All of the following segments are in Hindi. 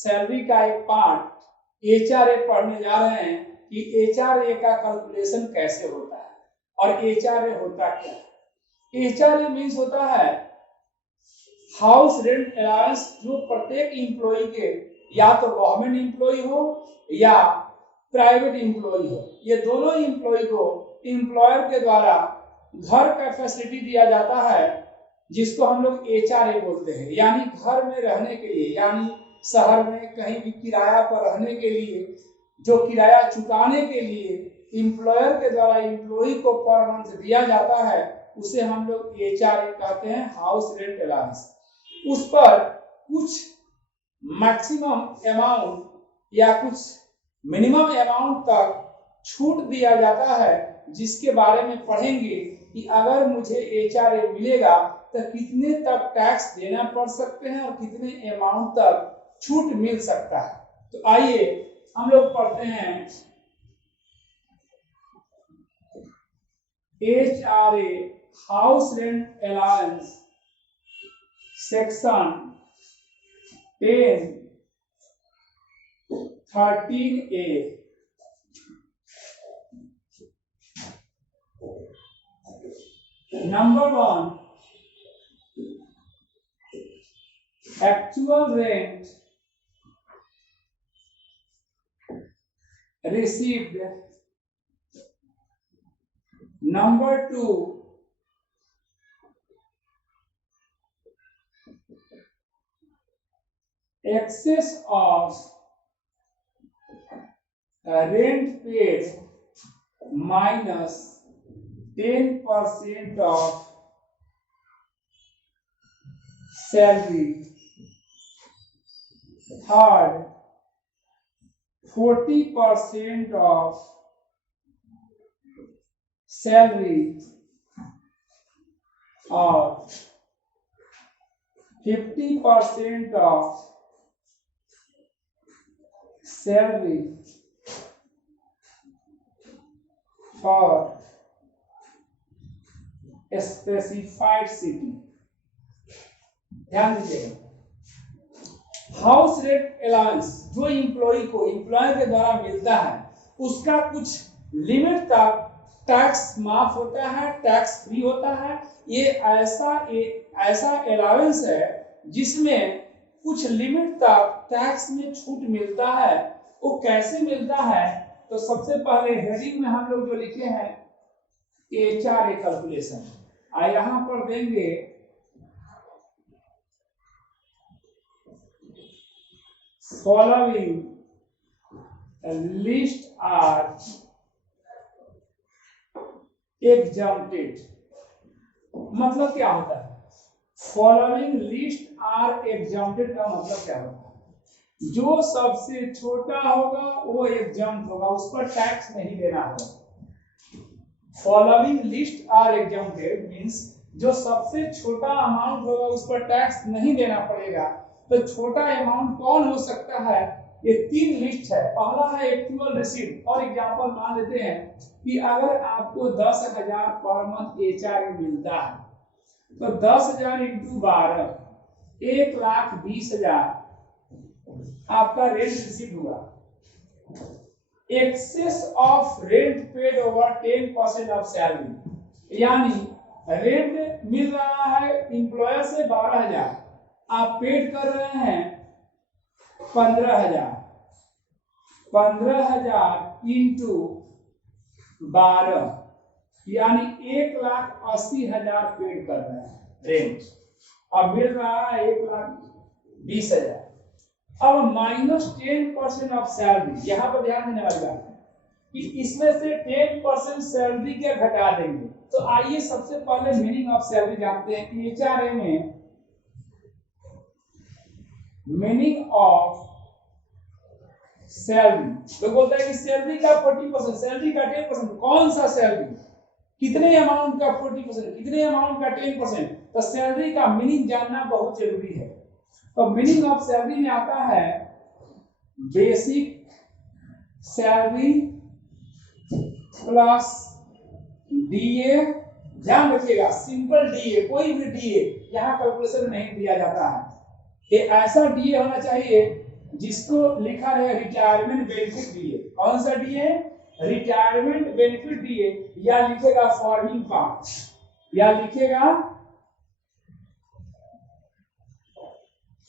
सैलरी का एक पार्ट एचआरए पढ़ने जा रहे हैं कि एचआरए का कैलकुलेशन कैसे होता है और एचआरए होता क्या है। एचआरए मीन्स होता है हाउस रेंट अलाउंस, जो प्रत्येक इम्प्लॉय के, या तो गवर्नमेंट इम्प्लॉय हो या प्राइवेट इम्प्लॉय हो, ये दोनों इम्प्लॉय को इम्प्लॉयर के द्वारा घर का फैसिलिटी दिया जाता है जिसको हम लोग एचआरए बोलते हैं। यानी घर में रहने के लिए, यानी शहर में कहीं भी किराया पर रहने के लिए जो किराया चुकाने के लिए इम्प्लॉयर के द्वारा इम्प्लॉय को पर मंथ दिया जाता है उसे हम लोग एचआरए कहते हैं, हाउस रेंट अलाउंस। उस पर कुछ मैक्सिमम अमाउंट या कुछ मिनिमम अमाउंट तक छूट दिया जाता है, जिसके बारे में पढ़ेंगे कि अगर मुझे एचआरए मिलेगा तो कितने तक टैक्स देना पड़ सकते हैं और कितने अमाउंट तक छूट मिल सकता है। तो आइए हम लोग पढ़ते हैं HRA house rent allowance section 10(13)(a). Number 1, actual rent received. Number 2, excess of rent paid minus 10% of salary. Third, 40% of salary or 50% of salary for a specified city. ध्यान दीजिएगा, हाउस रेंट अलाउंस जो इम्प्लॉय को इम्प्लॉयर के द्वारा मिलता है उसका कुछ लिमिट तक टैक्स माफ होता है, टैक्स फ्री होता है। ये ऐसा अलाउंस है जिसमें कुछ लिमिट तक टैक्स में छूट मिलता है। वो कैसे मिलता है? तो सबसे पहले हेडिंग में हम लोग जो लिखे हैं एचआरए कैलकुलेशन, यहाँ पर देंगे फॉलोइंग लिस्ट आर एग्जम्प्टेड। मतलब क्या होता है? फॉलोइंग लिस्ट आर एग्जम्प्टेड का मतलब क्या होता है? जो सबसे छोटा होगा वो एग्जम्प्ट होगा, उस पर टैक्स नहीं देना होगा। Following list are exempted means जो सबसे छोटा अमाउंट होगा उस पर टैक्स नहीं देना पड़ेगा। तो छोटा अमाउंट कौन हो सकता है? ये 3 लिस्ट है। पहला है एक्चुअल रिसीट। और एग्जांपल मान लेते हैं कि अगर आपको 10,000 पर मंथ एचआरए मिलता है तो 10,000 × 12 1,20,000 आपका रेंट रिसीट हुआ। Excess of rent paid over 10% of salary, यानी रेंट मिल रहा है एम्प्लॉयर से 12,000, आप पेड कर रहे हैं 15,000। 15,000 × 12 यानी 1,80,000 पेड कर रहे हैं रेंट, अब मिल रहा है 1,20,000। अब माइनस 10% ऑफ सैलरी, यहाँ पर ध्यान देने वाली बात है कि इसमें से 10% सैलरी के घटा देंगे। तो आइए सबसे पहले मीनिंग ऑफ सैलरी जानते हैं कि एचआरए में मीनिंग ऑफ सैलरी तो बोलता है कि सैलरी का 40%, सैलरी का 10%। कौन सा सैलरी, कितने अमाउंट का 40%, कितने अमाउंट का 10%? तो सैलरी का मीनिंग जानना बहुत जरूरी है। तो मीनिंग ऑफ सैलरी में आता है बेसिक सैलरी प्लस डीए। ध्यान रखिएगा, सिंपल डीए, कोई भी डीए यहाँ कैलकुलेशन नहीं दिया जाता है। ये ऐसा डीए होना चाहिए जिसको लिखा है रिटायरमेंट बेनिफिट डीए। कौन सा डीए? रिटायरमेंट बेनिफिट डीए, या लिखेगा फॉर्मिंग पार्ट, या लिखेगा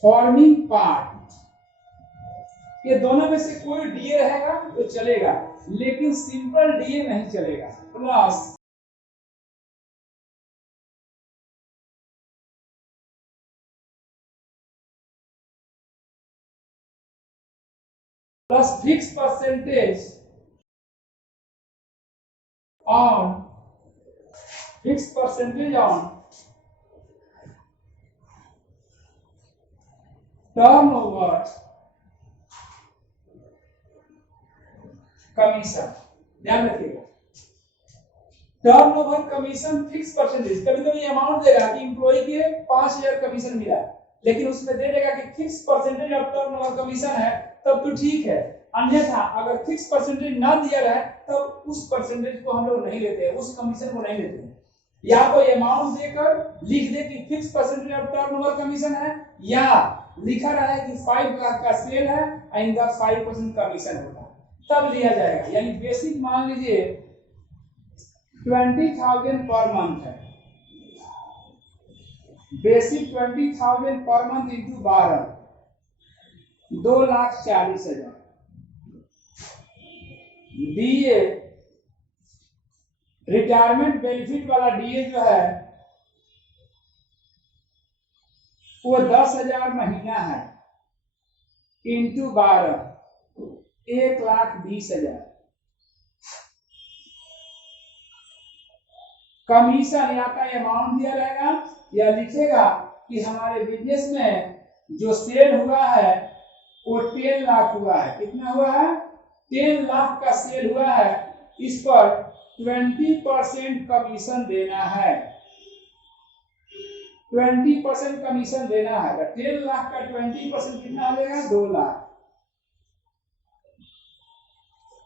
फॉर्मिंग पार्ट। ये दोनों में से कोई डीए रहेगा तो चलेगा, लेकिन सिंपल डीए नहीं चलेगा। Plus fix percentage on turnover commission. ध्यान रखिएगा, टर्नओवर कमीशन फिक्स परसेंटेज। कभी कभी अमाउंट देगा कि एम्प्लॉय के 5000 कमीशन मिला, लेकिन उसमें दे देगा कि fix percentage of turnover commission है, तब तो ठीक है। अन्यथा अगर फिक्स परसेंटेज ना दिया रहे तब उस परसेंटेज को हम लोग नहीं लेते हैं, उस कमीशन को नहीं लेते हैं। या तो अमाउंट देकर लिख दे कि fix percentage of turnover commission है, या लिखा रहा है कि 5 लाख का सेल है, इनका 5% कमीशन होगा, तब लिया जाएगा। यानी बेसिक मान लीजिए 20,000 पर मंथ है, basic 20,000 per month into 12, 2,40,000। DA retirement benefit वाला डीए जो है वो 10,000 महीना है, इंटू 12, 1,20,000। कमीशन या का अमाउंट दिया रहेगा, या लिखेगा कि हमारे बिजनेस में जो सेल हुआ है वो 10 लाख हुआ है। कितना हुआ है? 10 लाख का सेल हुआ है, इस पर 20% कमीशन देना है। 20% कमीशन देना है। 10 लाख का 20% कितना हो जाएगा? 2 लाख।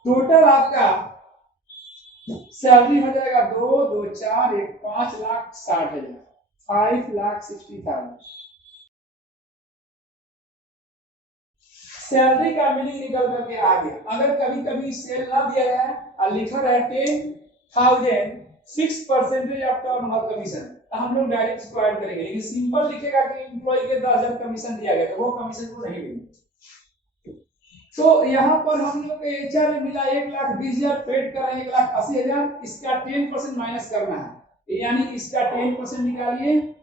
टोटल आपका सैलरी हो जाएगा 2, 2, 4, 1, 5,60,000, 5,60,000। सैलरी का मीनिंग निकल करके आ गया। अगर कभी कभी सेल ना दिया गया और लिखा रहा है 10,000 fix percentage of turnover commission, तो हम लोग डायरेक्ट इसको ऐड करेंगे। लेकिन सिंपल लिखेगा कि एम्प्लॉय के 10,000 कमीशन दिया गया, तो वो कमीशन को नहीं लेंगे। तो यहाँ पर हम लोग के एचआर में मिला 1,20,000, पेड कर रहे हैं 1,80,000, इसका 10% माइनस करना है, यानी इसका 10% निकालिए,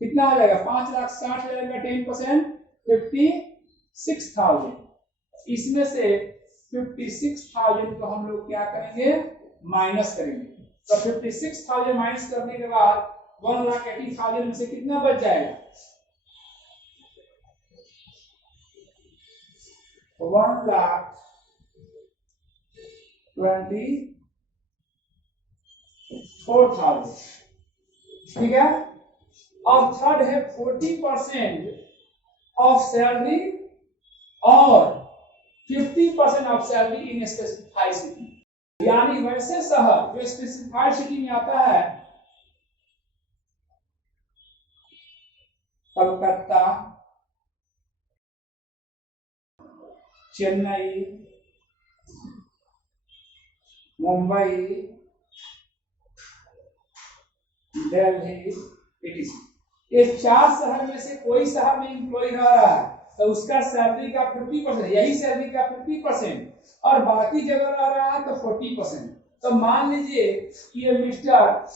कितना आ जाएगा? 5,60,000 का 10% 56,000। इसमें से 56,000 को हम लोग क्या करेंगे? माइनस करेंगे। तो 56,000 माइनस करने के बाद 1,80,000 में से कितना बच जाएगा? 1,24,000। ठीक है। और थर्ड है 40% ऑफ सैलरी और 50% of salary in specified city. यानी वैसे शहर जो स्पेसिफाइड सिटी में आता है, कलकत्ता, चेन्नई, मुंबई, दिल्ली, etc। ये 4 शहर में से कोई शहर में एम्प्लॉय रह रहा है, तो उसका सैलरी का 50%, यही सैलरी का 50%, और बाकी जगह रह रहा है तो 40%। तो मान लीजिए कि ये मिस्टर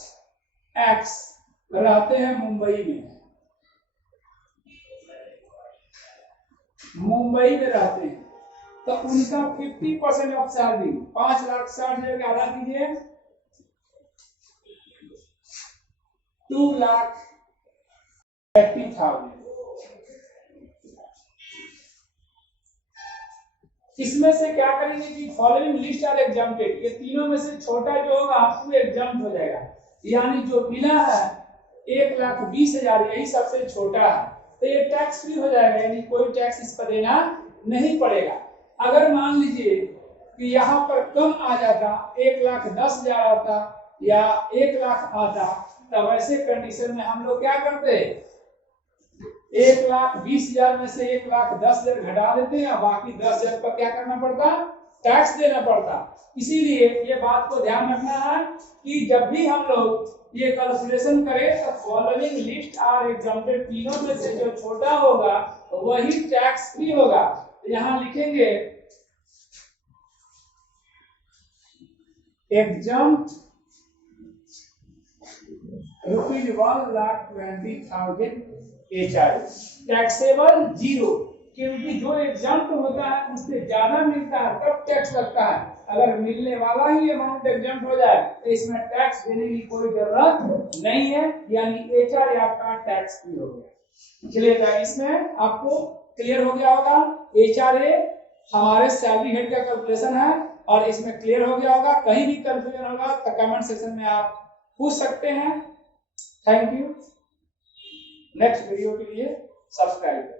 एक्स रहते हैं मुंबई में, रहते हैं, तो उनका 50% ऑफ सैलरी 5,60,000 आधा कीजिए, 2,80,000। इसमें से क्या करेंगे कि फॉलोइंग लिस्ट आर एग्जम्प्टेड, ये तीनों में से छोटा जो होगा वो एग्जम्प्ट हो जाएगा। यानी जो मिला है 1,20,000, यही सबसे छोटा है, तो ये टैक्स फ्री हो जाएगा, यानी कोई टैक्स इस पर देना नहीं पड़ेगा। अगर मान लीजिए कि यहाँ पर कम आ जाता, 1,10,000 आता या 1 लाख आता, तब ऐसे कंडीशन में हम लोग क्या करते? 1,20,000 में से 1,10,000 घटा देते हैं, बाकी 10,000 पर क्या करना पड़ता, टैक्स देना पड़ता। इसीलिए ये बात को ध्यान रखना है कि जब भी हम लोग ये कैलकुलेशन करें तो फॉलोइंग लिस्ट आर एग्जाम्प्टेड, तीनों में से जो छोटा होगा वही टैक्स फ्री होगा। तो यहाँ लिखेंगे एग्जाम्प्ट ₹1,20,000 HRA, टैक्सेबल 0, क्योंकि जो एग्जाम्प्ट होता है उससे ज्यादा मिलता है तब टैक्स लगता है। अगर मिलने वाला ही अमाउंट एग्जाम्प्ट हो जाए तो इसमें टैक्स देने की कोई जरूरत नहीं है, यानी HRA आपका टैक्स फ्री हो गया। चलिए इसमें आपको क्लियर हो गया होगा। HRA हमारे सैलरी हेड का कैलकुलेशन है और इसमें क्लियर हो गया होगा। कहीं भी कंफ्यूजन होगा तो कमेंट सेक्शन में आप पूछ सकते हैं। Thank you. नेक्स्ट वीडियो के लिए सब्सक्राइब करें।